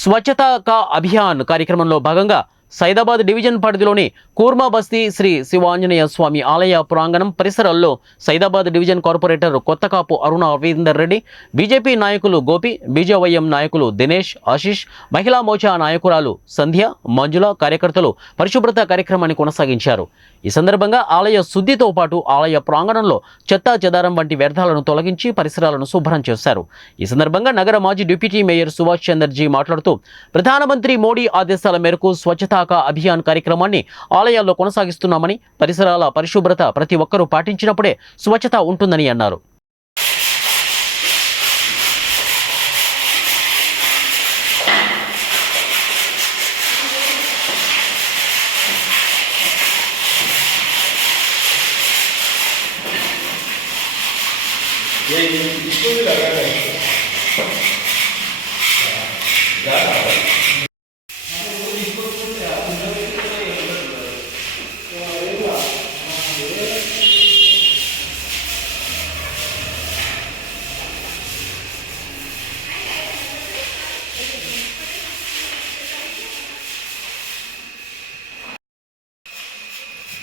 స్వచ్ఛతా కా అభియాన్ కార్యక్రమంలో భాగంగా సైదాబాద్ డివిజన్ పరిధిలోని కూర్మా బస్తీ శ్రీ శివాంజనేయ స్వామి ఆలయ ప్రాంగణం పరిసరాల్లో సైదాబాద్ డివిజన్ కార్పొరేటర్ కొత్తకాపు అరుణ రవీందర్ రెడ్డి, బీజేపీ నాయకులు గోపి, బీజేవైఎం నాయకులు దినేష్, ఆశీష్, మహిళా మోర్చా నాయకురాలు సంధ్య, మంజుల కార్యకర్తలు పరిశుభ్రత కార్యక్రమాన్ని కొనసాగించారు. ఈ సందర్భంగా ఆలయ శుద్ధితో పాటు ఆలయ ప్రాంగణంలో చెత్తా చెదారం వంటి వ్యర్థాలను తొలగించి పరిసరాలను శుభ్రం చేశారు. ఈ సందర్భంగా నగర మాజీ డిప్యూటీ మేయర్ సుభాష్ చందర్జీ మాట్లాడుతూ ప్రధానమంత్రి మోడీ ఆదేశాల మేరకు స్వచ్ఛతా కా అభియాన్ కార్యక్రమాన్ని ఆలయాల్లో కొనసాగిస్తున్నామని, పరిసరాల పరిశుభ్రత ప్రతి ఒక్కరూ పాటించినప్పుడే స్వచ్ఛత ఉంటుందని అన్నారు.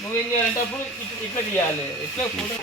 నువ్వేం చేయాలంటే అప్పుడు ఇట్లా తీయాలి, ఇట్లా ఫోటో